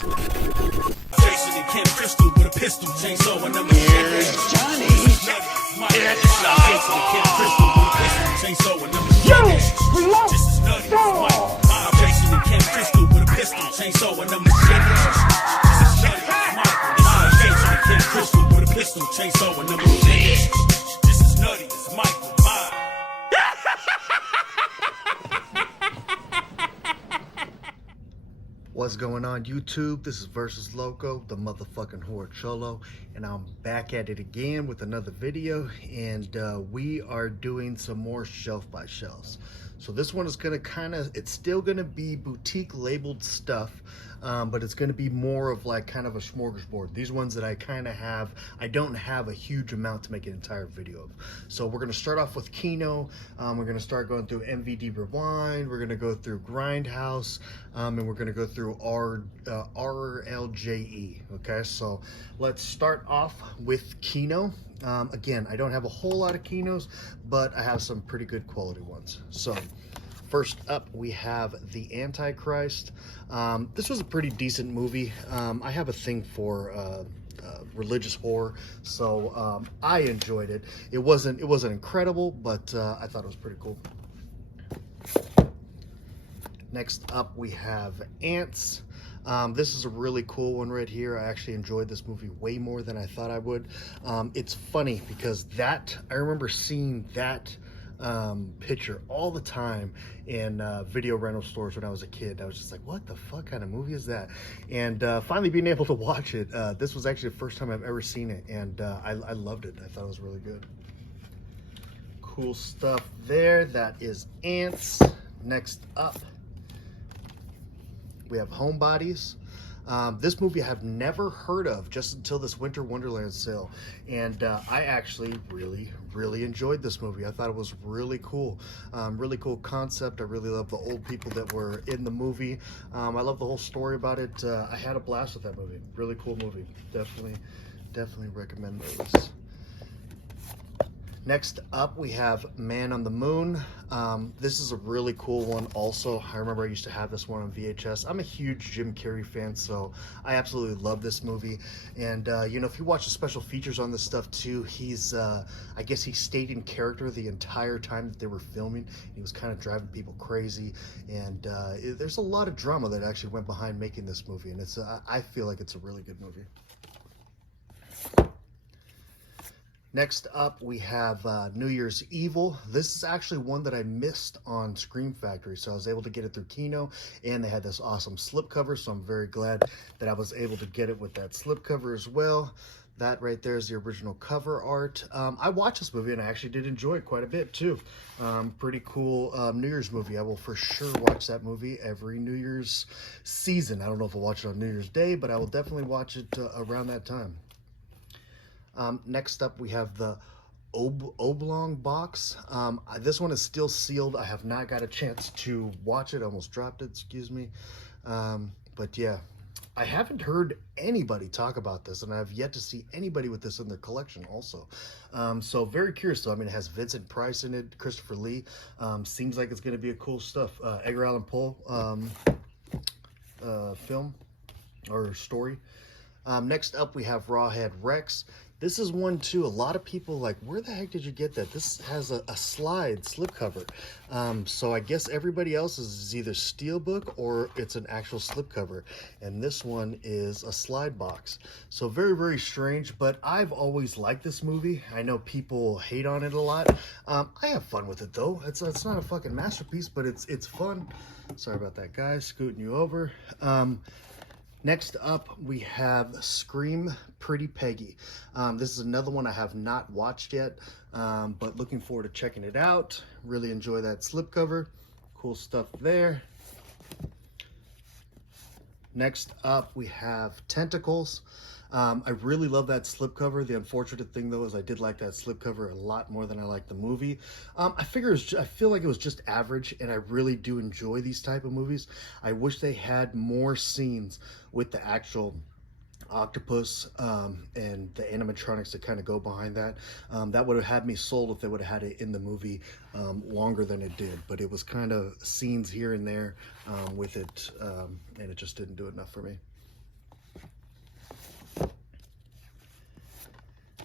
Jason and Kim Crystal with a pistol, chainsaw and number Here's Johnny. It's Jason and Kim Crystal with a pistol, chainsaw and number This is nutty. Mike. Jason and Kim Crystal with a pistol, chainsaw and number This is nutty. Mike. Jason and Kim Crystal with a pistol, chainsaw and number This is nutty. It's Michael. What's going on YouTube? This is Versus Loco, the motherfucking horror cholo, and I'm back at it again with another video, and we are doing some more shelf by shelves. So this one is gonna it's still gonna be boutique labeled stuff, but it's gonna be more of like kind of a smorgasbord. These ones that I don't have a huge amount to make an entire video of. So we're gonna start off with Kino. We're gonna start going through MVD Rewind. We're gonna go through Grindhouse, and we're gonna go through RLJE. Okay, so let's start off with Kino. Again, I don't have a whole lot of Kinos, but I have some pretty good quality ones. So first up, we have The Antichrist. This was a pretty decent movie. I have a thing for religious horror, so I enjoyed it. It wasn't incredible, but I thought it was pretty cool. Next up, we have Ants. This is a really cool one right here. I actually enjoyed this movie way more than I thought I would. It's funny because I remember seeing that picture all the time in video rental stores when I was a kid. I was just like, what the fuck kind of movie is that? And finally being able to watch it, this was actually the first time I've ever seen it, and I loved it. I thought it was really good. Cool stuff there. That is Ants. Next up, we have Homebodies. This movie I have never heard of just until this Winter Wonderland sale. And I actually really enjoyed this movie. I thought it was really cool. Really cool concept. I really love the old people that were in the movie. I love the whole story about it. I had a blast with that movie. Really cool movie. Definitely recommend those. Next up, we have Man on the Moon. This is a really cool one also. I remember I used to have this one on VHS. I'm a huge Jim Carrey fan, so I absolutely love this movie. And, you know, if you watch the special features on this stuff too, I guess he stayed in character the entire time that they were filming. He was kind of driving people crazy. And there's a lot of drama that actually went behind making this movie. And I feel like it's a really good movie. Next up, we have New Year's Evil. This is actually one that I missed on Scream Factory, so I was able to get it through Kino, and they had this awesome slipcover, so I'm very glad that I was able to get it with that slipcover as well. That right there is the original cover art. I watched this movie, and I actually did enjoy it quite a bit, too. Pretty cool New Year's movie. I will for sure watch that movie every New Year's season. I don't know if I'll watch it on New Year's Day, but I will definitely watch it around that time. Next up, we have the Oblong box. This one is still sealed. I have not got a chance to watch it. I almost dropped it, excuse me. But yeah, I haven't heard anybody talk about this, and I've yet to see anybody with this in their collection also. So very curious though. I mean, it has Vincent Price in it, Christopher Lee. Seems like it's going to be a cool stuff. Edgar Allan Poe film or story. Next up, we have Rawhead Rex. This is one too. A lot of people like, where the heck did you get that? This has a slide slipcover. So I guess everybody else is either steelbook or it's an actual slipcover. And this one is a slide box. So very strange, but I've always liked this movie. I know people hate on it a lot. I have fun with it though. It's not a fucking masterpiece, but it's fun. Sorry about that, guys. Scooting you over. Next up, we have Scream Pretty Peggy. This is another one I have not watched yet, but looking forward to checking it out. Really enjoy that slipcover. Cool stuff there. Next up, we have Tentacles. I really love that slipcover. The unfortunate thing though is I did like that slipcover a lot more than I liked the movie. I feel like it was just average, and I really do enjoy these type of movies. I wish they had more scenes with the actual octopus and the animatronics that kind of go behind that. That would have had me sold if they would have had it in the movie longer than it did, but it was kind of scenes here and there with it, and it just didn't do enough for me.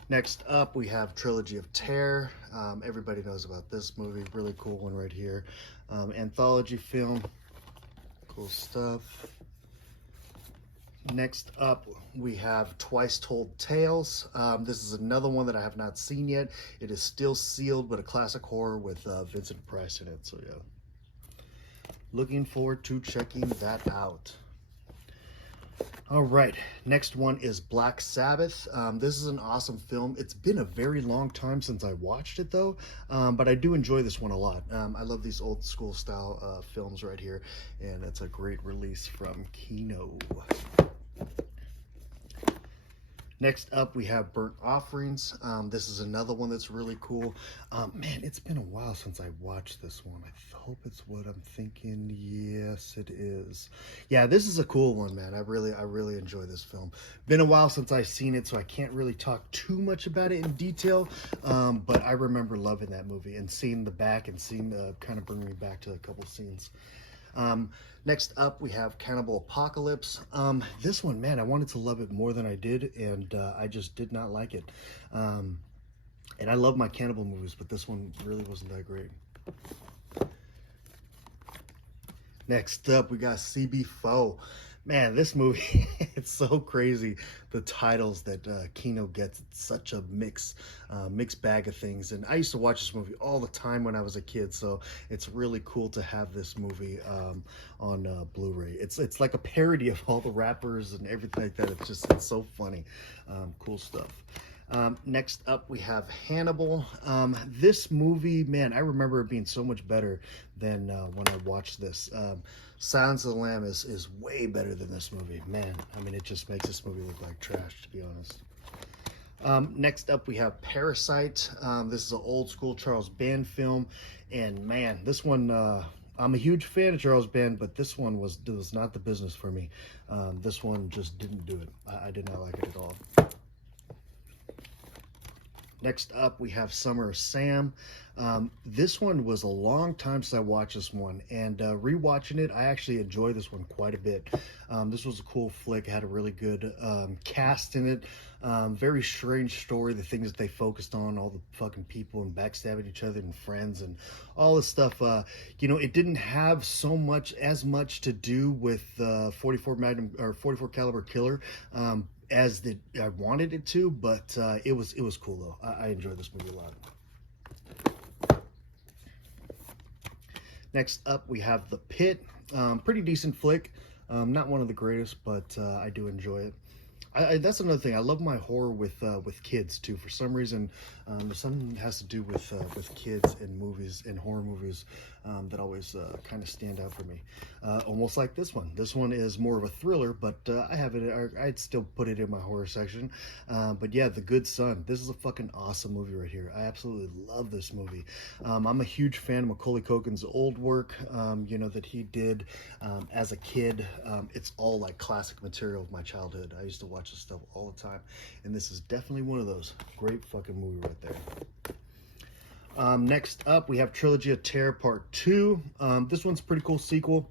Next up, we have Trilogy of Terror. Everybody knows about this movie. Really cool one right here. Anthology film. Cool stuff. Next up, we have Twice Told Tales. This is another one that I have not seen yet. It is still sealed, but a classic horror with Vincent Price in it. So yeah, looking forward to checking that out. All right, next one is Black Sabbath. This is an awesome film. It's been a very long time since I watched it though, but I do enjoy this one a lot. I love these old school style films right here, and it's a great release from Kino. Next up, we have Burnt Offerings. This is another one that's really cool. Man, it's been a while since I watched this one. I hope it's what I'm thinking. Yes, it is. Yeah, this is a cool one, man. I really enjoy this film. Been a while since I've seen it, so I can't really talk too much about it in detail. But I remember loving that movie and seeing the back and seeing the kind of bring me back to a couple scenes. Next up, we have Cannibal Apocalypse. This one, man, I wanted to love it more than I did, and I just did not like it. And I love my cannibal movies, but this one really wasn't that great. Next up, we got CB4. Man, this movie, it's so crazy. The titles that Kino gets, it's such a mixed bag of things. And I used to watch this movie all the time when I was a kid, so it's really cool to have this movie on Blu-ray. It's like a parody of all the rappers and everything like that. It's so funny. Cool stuff. Next up, we have Hannibal. This movie, man, I remember it being so much better than when I watched this. Silence of the Lamb is way better than this movie. Man, I mean, it just makes this movie look like trash, to be honest. Next up, we have Parasite. This is an old school Charles Band film. And man, this one, I'm a huge fan of Charles Band, but this one was not the business for me. This one just didn't do it. I did not like it at all. Next up, we have Summer of Sam. This one was a long time since I watched this one, and rewatching it, I actually enjoy this one quite a bit. This was a cool flick, had a really good cast in it. Very strange story, the things that they focused on, all the fucking people and backstabbing each other and friends and all this stuff. You know, it didn't have as much to do with 44 caliber killer. As I wanted it to, but it was cool though. I enjoyed this movie a lot. Next up, we have The Pit. Pretty decent flick. Not one of the greatest, but I do enjoy it. That's another thing. I love my horror with kids too. For some reason, there's something that has to do with kids in movies, in horror movies, that always kind of stand out for me. Almost like this one. This one is more of a thriller, but I have it. I'd still put it in my horror section. But yeah, The Good Son. This is a fucking awesome movie right here. I absolutely love this movie. I'm a huge fan of Macaulay Culkin's old work. You know, that he did as a kid. It's all like classic material of my childhood. I used to watch this stuff all the time, and this is definitely one of those. Great fucking movie right there. Next up, we have Trilogy of Terror Part 2. This one's a pretty cool sequel.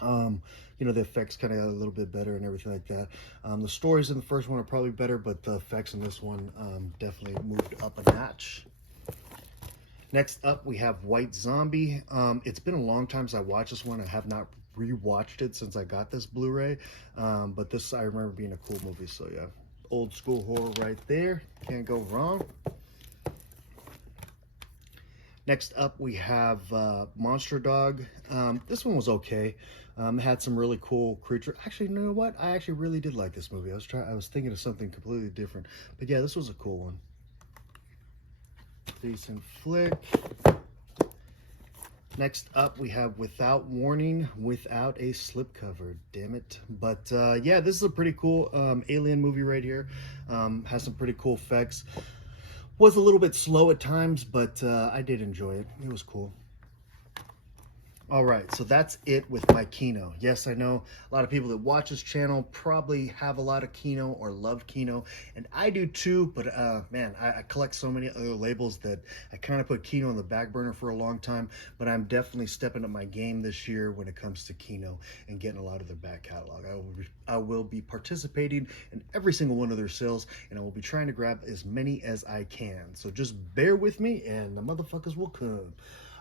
You know, the effects kind of got a little bit better and everything like that. The stories in the first one are probably better, but the effects in this one definitely moved up a notch. Next up, we have White Zombie. It's been a long time since I watched this one. I have not rewatched it since I got this Blu-ray, but this I remember being a cool movie. So yeah, old school horror right there, can't go wrong. Next up, we have Monster Dog. This one was okay. Had some really cool creature. Actually, you know what? I actually really did like this movie. I was thinking of something completely different, but yeah, this was a cool one. Decent flick. Next up, we have Without Warning, Without a Slipcover. Damn it. But yeah, this is a pretty cool alien movie right here. Has some pretty cool effects. Was a little bit slow at times, but I did enjoy it. It was cool. All right, so that's it with my Kino. Yes, I know a lot of people that watch this channel probably have a lot of Kino or love Kino, and I do too, but man, I collect so many other labels that I kind of put Kino on the back burner for a long time, but I'm definitely stepping up my game this year when it comes to Kino and getting a lot of their back catalog. I will be participating in every single one of their sales, and I will be trying to grab as many as I can. So just bear with me, and the motherfuckers will come.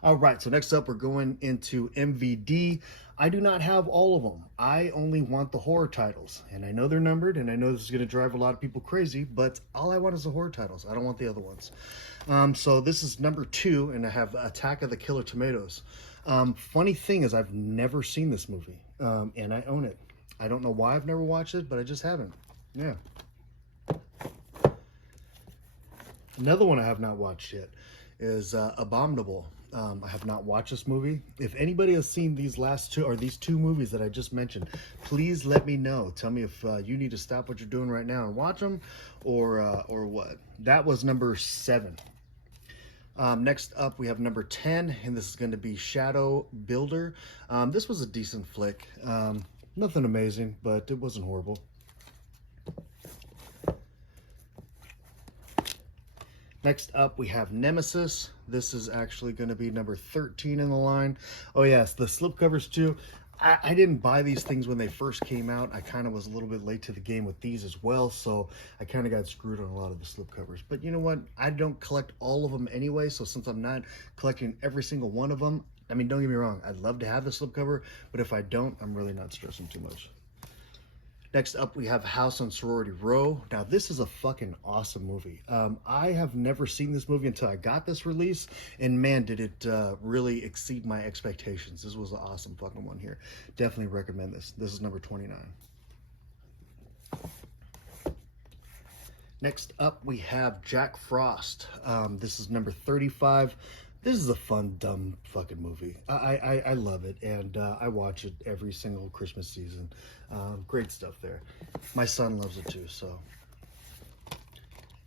All right, so next up, we're going into MVD. I do not have all of them. I only want the horror titles, and I know they're numbered, and I know this is going to drive a lot of people crazy, but all I want is the horror titles. I don't want the other ones. So this is number 2, and I have Attack of the Killer Tomatoes. Funny thing is, I've never seen this movie, and I own it. I don't know why I've never watched it, but I just haven't. Yeah. Another one I have not watched yet is Abominable. I have not watched this movie. If anybody has seen these last two, or these two movies that I just mentioned, please let me know. Tell me if you need to stop what you're doing right now and watch them, or what. That was number 7. Next up, we have number 10, and this is going to be Shadow Builder. This was a decent flick. Nothing amazing, but it wasn't horrible. Next up, we have Nemesis. This is actually going to be number 13 in the line. Oh yes, the slipcovers too. I didn't buy these things when they first came out. I kind of was a little bit late to the game with these as well, so I kind of got screwed on a lot of the slipcovers. But you know what? I don't collect all of them anyway, so since I'm not collecting every single one of them, I mean, don't get me wrong, I'd love to have the slipcover, but if I don't, I'm really not stressing too much. Next up, we have House on Sorority Row. Now, this is a fucking awesome movie. I have never seen this movie until I got this release, and man, did it really exceed my expectations. This was an awesome fucking one here. Definitely recommend this. This is number 29. Next up, we have Jack Frost. This is number 35. This is a fun, dumb fucking movie. I love it, and I watch it every single Christmas season. Great stuff there. My son loves it too, so.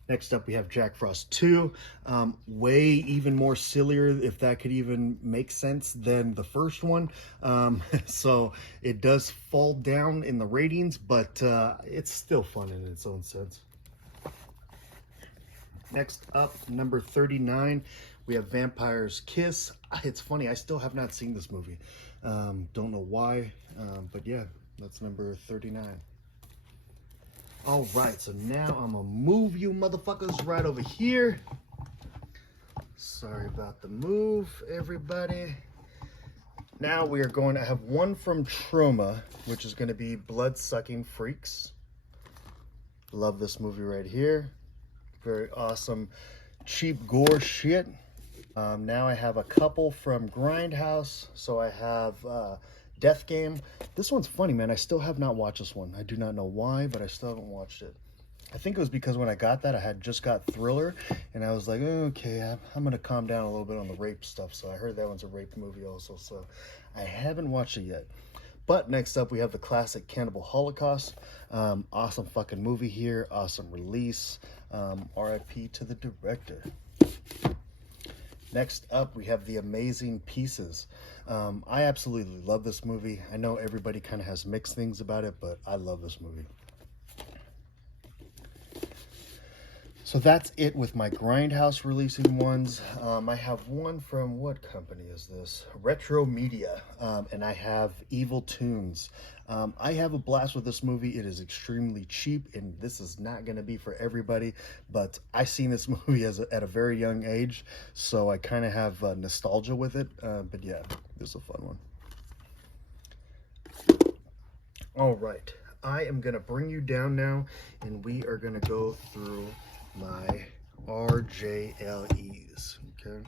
Next up, we have Jack Frost 2. Way even more sillier, if that could even make sense, than the first one. So it does fall down in the ratings, but it's still fun in its own sense. Next up, number 39. We have Vampire's Kiss. It's funny, I still have not seen this movie. Don't know why, but yeah, that's number 39. All right, so now I'm gonna move you motherfuckers right over here. Sorry about the move, everybody. Now we are going to have one from Troma, which is gonna be Blood-Sucking Freaks. Love this movie right here. Very awesome, cheap gore shit. Now I have a couple from Grindhouse. So I have Death Game. This one's funny, man. I still have not watched this one. I do not know why, but I still haven't watched it. I think it was because when I got that, I had just got Thriller, and I was like, oh, okay, I'm going to calm down a little bit on the rape stuff. So I heard that one's a rape movie also, so I haven't watched it yet. But next up, we have the classic Cannibal Holocaust. Awesome fucking movie here. Awesome release. RIP to the director. Next up, we have The Amazing Pieces. I absolutely love this movie. I know everybody kind of has mixed things about it, but I love this movie. So that's it with my Grindhouse releasing ones. I have one from, what company is this? Retro Media, and I have Evil Tunes. I have a blast with this movie. It is extremely cheap, and this is not going to be for everybody, but I seen this movie at a very young age, so I kind of have nostalgia with it, but yeah, this is a fun one. All right, I am going to bring you down now, and we are going to go through my RLJEs, okay?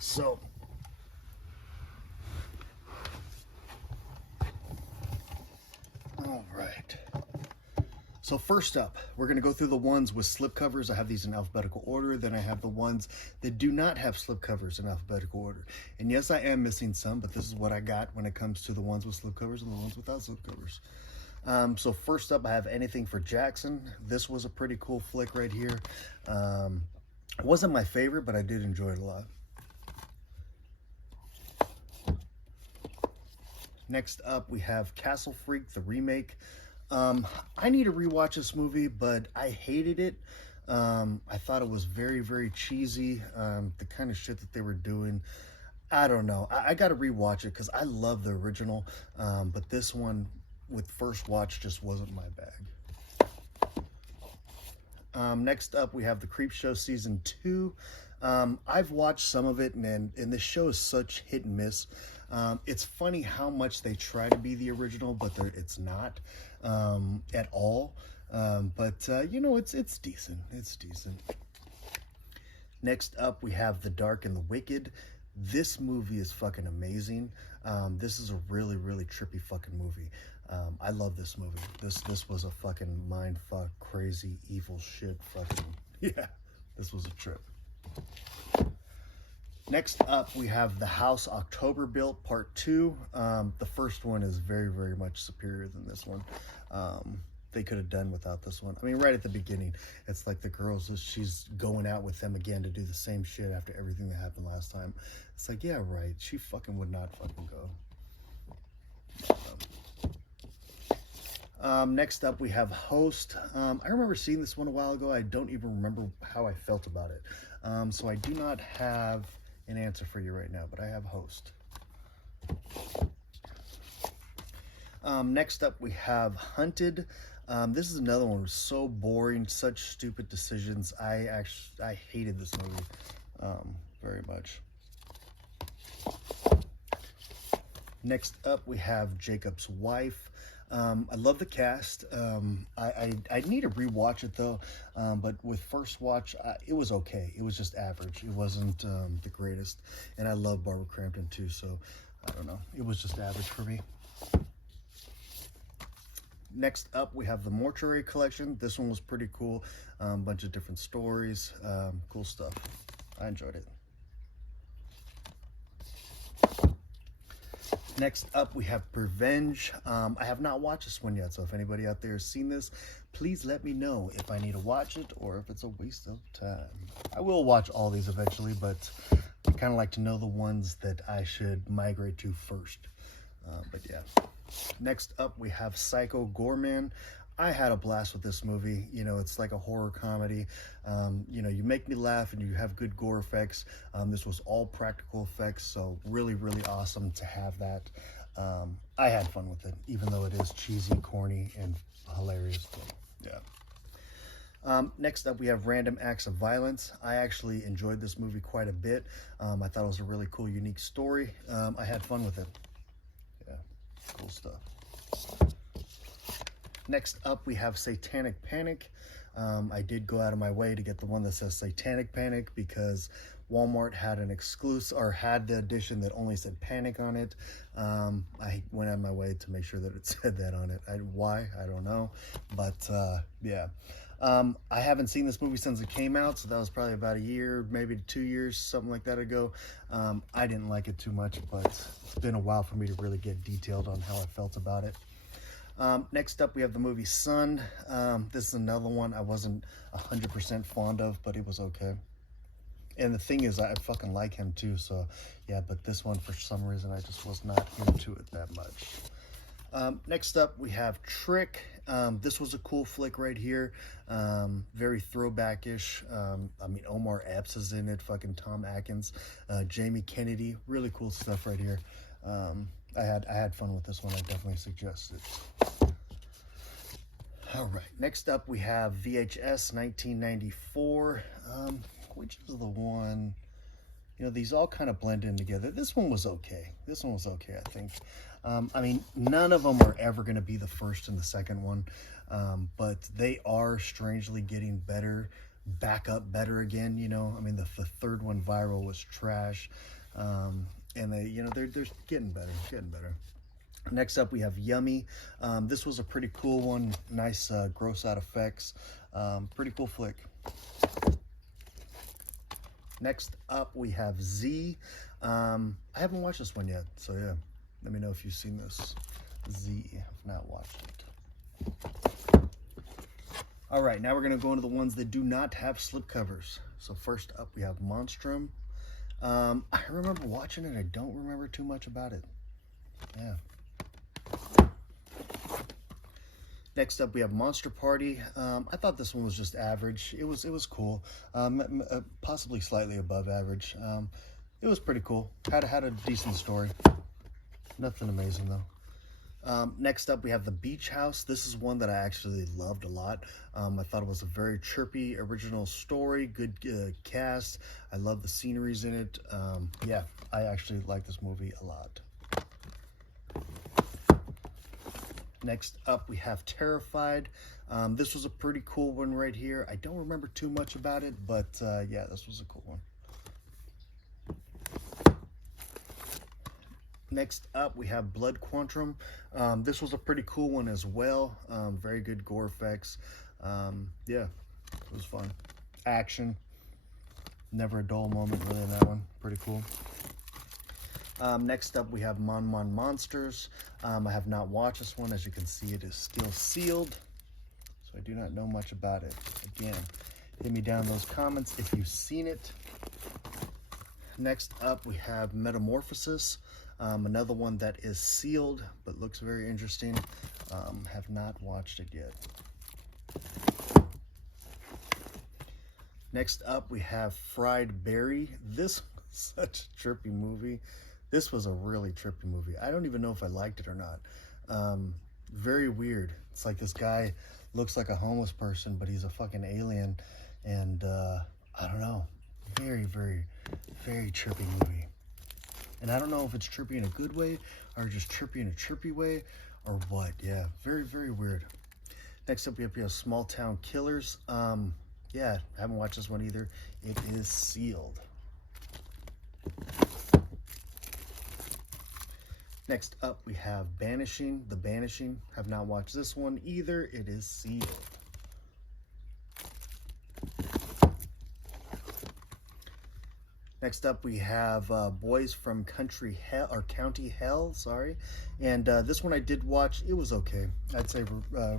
So, all right. So first up, we're going to go through the ones with slipcovers. I have these in alphabetical order. Then I have the ones that do not have slipcovers in alphabetical order. And yes, I am missing some, but this is what I got when it comes to the ones with slipcovers and the ones without slipcovers. So first up, I have Anything for Jackson. This was a pretty cool flick right here. It wasn't my favorite, but I did enjoy it a lot. Next up, we have Castle Freak, the remake. I need to rewatch this movie, but I hated it. I thought it was very, very cheesy. The kind of shit that they were doing. I don't know. I got to rewatch it because I love the original. But this one, with first watch, just wasn't my bag. Next up, we have the Creep Show Season 2. I've watched some of it, and this show is such hit and miss. It's funny how much they try to be the original, but it's not at all. You know, it's decent. It's decent. Next up, we have The Dark and the Wicked. This movie is fucking amazing. This is a really, really trippy fucking movie. I love this movie. This was a fucking mindfuck, crazy, evil shit fucking, yeah, this was a trip. Next up, we have The House October Built Part 2. The first one is very, very much superior than this one. They could have done without this one. I mean, right at the beginning, it's like the girls, she's going out with them again to do the same shit after everything that happened last time. It's like, yeah, right. She fucking would not fucking go. Next up, we have Host. I remember seeing this one a while ago. I don't even remember how I felt about it. So I do not have an answer for you right now, but I have Host. Next up, we have Hunted. This is another one. It was so boring, such stupid decisions. I hated this movie very much. Next up, we have Jacob's Wife. I love the cast. I need to rewatch it though, but with first watch, it was okay. It was just average. It wasn't the greatest, and I love Barbara Crampton too, so I don't know. It was just average for me. Next up, we have the Mortuary Collection. This one was pretty cool. Bunch of different stories, cool stuff. I enjoyed it. Next up, we have Revenge. I have not watched this one yet, so if anybody out there has seen this, please let me know if I need to watch it or if it's a waste of time. I will watch all these eventually, but I kind of like to know the ones that I should migrate to first. But yeah. Next up, we have Psycho Goreman. I had a blast with this movie. You know, it's like a horror comedy. You know, you make me laugh and you have good gore effects. This was all practical effects, so really, really awesome to have that. I had fun with it, even though it is cheesy, corny, and hilarious. But yeah. Next up, we have Random Acts of Violence. I actually enjoyed this movie quite a bit. I thought it was a really cool, unique story. I had fun with it. Yeah, cool stuff. Next up, we have Satanic Panic. I did go out of my way to get the one that says Satanic Panic because Walmart had an exclusive, or had the edition that only said Panic on it. I went out of my way to make sure that it said that on it. Why? I don't know. But yeah. I haven't seen this movie since it came out, so that was probably about a year, maybe 2 years, something like that ago. I didn't like it too much, but it's been a while for me to really get detailed on how I felt about it. Next up, we have the movie Son. This is another one I wasn't 100% fond of, but it was okay. And the thing is, I fucking like him too, so yeah, but this one, for some reason, I just was not into it that much. Next up, we have Trick. This was a cool flick right here. Very throwback-ish. I mean, Omar Epps is in it, fucking Tom Atkins, Jamie Kennedy. Really cool stuff right here. I had fun with this one. I definitely suggest it. All right, next up we have VHS 1994. Which is the one? You know, these all kind of blend in together. This one was okay. This one was okay, I think. I mean, none of them are ever going to be the first and the second one, but they are strangely getting better, back up better again. You know, I mean, the third one, Viral, was trash. And they, you know, they're getting better. Next up, we have Yummy. This was a pretty cool one. Nice gross out effects. Pretty cool flick. Next up, we have Z. I haven't watched this one yet, so yeah. Let me know if you've seen this. Z. I've not watched it. All right, now we're going to go into the ones that do not have slipcovers. So first up, we have Monstrum. I remember watching it. I don't remember too much about it. Yeah. Next up, we have Monster Party. I thought this one was just average. It was cool, possibly slightly above average. It was pretty cool. Had a decent story. Nothing amazing though. Next up, we have The Beach House. This is one that I actually loved a lot. I thought it was a very chirpy original story, good cast. I love the sceneries in it. Yeah, I actually like this movie a lot. Next up, we have Terrified. This was a pretty cool one right here. I don't remember too much about it, but yeah, this was a cool one. Next up, we have Blood Quantum. This was a pretty cool one as well. Very good gore effects. Yeah, it was fun. Action. Never a dull moment really in that one. Pretty cool. Next up, we have Mon Mon Monsters. I have not watched this one. As you can see, it is still sealed, so I do not know much about it. Again, hit me down in those comments if you've seen it. Next up, we have Metamorphosis. Another one that is sealed, but looks very interesting. Have not watched it yet. Next up, we have Fried Berry. This was such a trippy movie. This was a really trippy movie. I don't even know if I liked it or not. Very weird. It's like this guy looks like a homeless person, but he's a fucking alien. And I don't know. Very, very, very trippy movie. And I don't know if it's trippy in a good way or just trippy in a trippy way or what. Yeah, very, very weird. Next up, we have Small Town Killers. Yeah, haven't watched this one either. It is sealed. Next up, we have Banishing. The Banishing. Have not watched this one either. It is sealed. Next up, we have Boys from Country Hell, or County Hell, sorry. And this one I did watch. It was okay. I'd say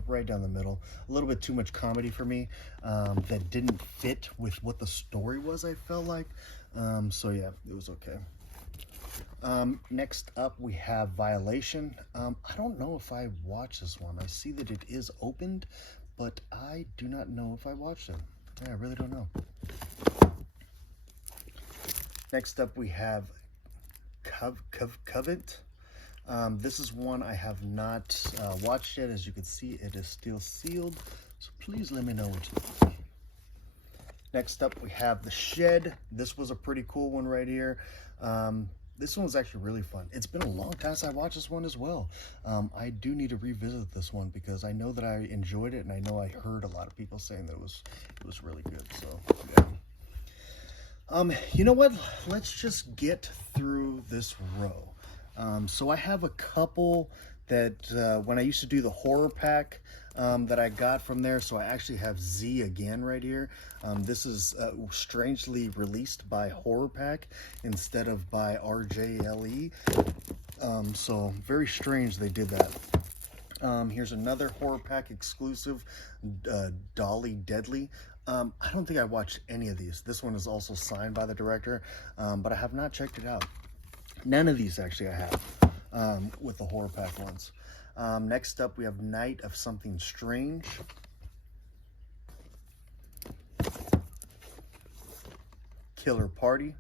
right down the middle. A little bit too much comedy for me that didn't fit with what the story was, I felt like. So yeah, it was okay. Next up, we have Violation. I don't know if I watched this one. I see that it is opened, but I do not know if I watched it. Yeah, I really don't know. Next up, we have Covet. This is one I have not watched yet. As you can see, it is still sealed. So please let me know what you think. Next up, we have The Shed. This was a pretty cool one right here. This one was actually really fun. It's been a long time since I watched this one as well. I do need to revisit this one because I know that I enjoyed it, and I know I heard a lot of people saying that it was really good. So yeah. You know what? Let's just get through this row. So I have a couple that when I used to do the horror pack that I got from there. So I actually have Z again right here. This is strangely released by Horror Pack instead of by RLJE. So very strange they did that. Here's another Horror Pack exclusive, Dolly Deadly. I don't think I watched any of these. This one is also signed by the director, but I have not checked it out. None of these actually I have with the Horror Pack ones. Next up, we have Night of Something Strange. Killer Party.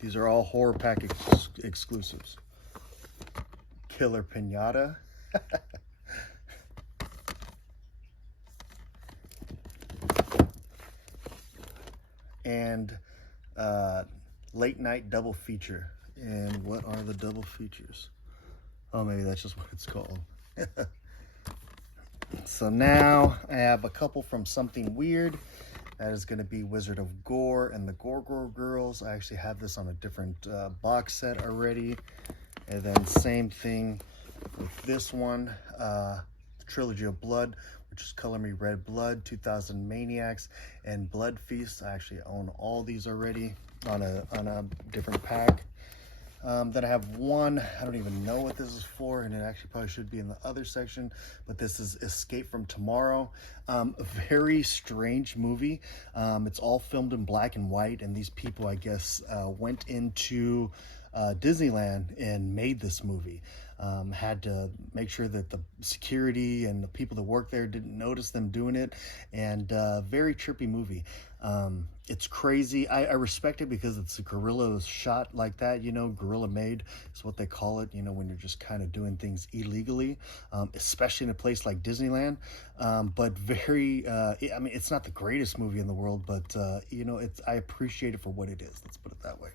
These are all Horror Pack exclusives. Killer Pinata. And Late Night Double Feature. And what are the double features? Oh, maybe that's just what it's called. So now I have a couple from Something Weird. That is going to be Wizard of Gore and the Gore Girls. I actually have this on a different box set already. And then same thing with this one, the Trilogy of Blood, which is Color Me Red Blood, 2000 Maniacs, and Blood Feast. I actually own all these already on a different pack. Then I have one, I don't even know what this is for, and it actually probably should be in the other section, but this is Escape from Tomorrow. A very strange movie. It's all filmed in black and white, and these people, I guess, went into Disneyland and made this movie. Had to make sure that the security and the people that work there didn't notice them doing it, and very trippy movie. It's crazy. I respect it because it's a guerrilla shot like that, you know, guerrilla made is what they call it, you know, when you're just kind of doing things illegally, especially in a place like Disneyland. But very, I mean, it's not the greatest movie in the world, but, you know, I appreciate it for what it is. Let's put it that way.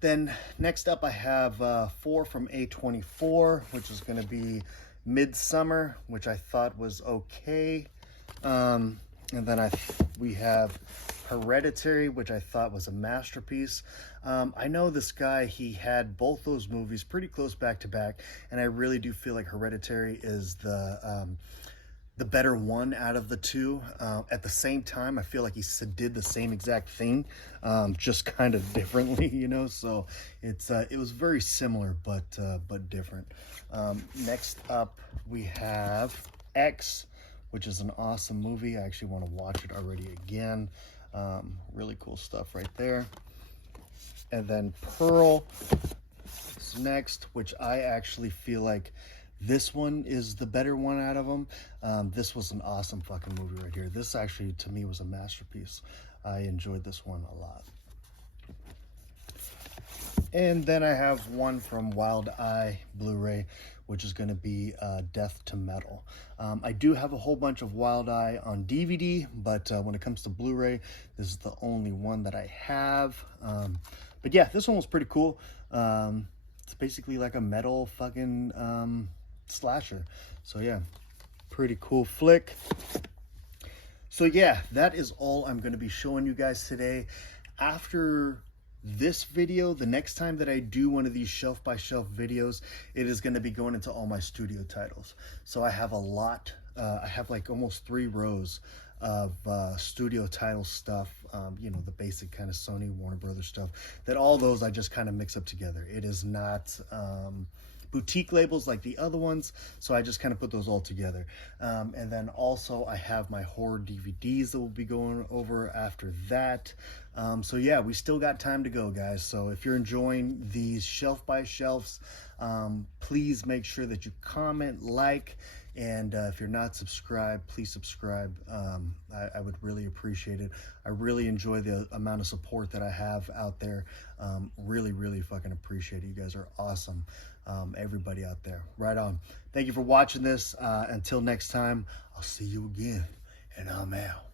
Then next up, I have 4 from A24, which is going to be Midsummer, which I thought was okay. And then we have Hereditary, which I thought was a masterpiece. I know this guy, he had both those movies pretty close back to back, and I really do feel like Hereditary is the better one out of the two. At the same time, I feel like he did the same exact thing, just kind of differently, you know. So it was very similar, but different. Next up, we have X, which is an awesome movie. I actually want to watch it already again. Really cool stuff right there. And then Pearl is next, which I actually feel like this one is the better one out of them. This was an awesome fucking movie right here. This actually, to me, was a masterpiece. I enjoyed this one a lot. And then I have one from Wild Eye Blu-ray, which is going to be Death to Metal. I do have a whole bunch of Wild Eye on DVD, but when it comes to Blu-ray, this is the only one that I have. But yeah, this one was pretty cool. It's basically like a metal fucking slasher. So yeah, pretty cool flick. So yeah, that is all I'm going to be showing you guys today. After this video, the next time that I do one of these shelf by shelf videos, it is going to be going into all my studio titles. So I have a lot. I have like almost 3 rows of studio title stuff, you know, the basic kind of Sony, Warner Brothers stuff, that all those I just kind of mix up together. It is not boutique labels like the other ones, so I just kind of put those all together. And then also I have my horror DVDs that we'll be going over after that. So yeah, we still got time to go, guys. So if you're enjoying these shelf by shelves, please make sure that you comment, like, and if you're not subscribed, please subscribe. I would really appreciate it. I really enjoy the amount of support that I have out there. Really, really fucking appreciate it. You guys are awesome. Everybody out there, right on. Thank you for watching this. Until next time, I'll see you again, and I'm out.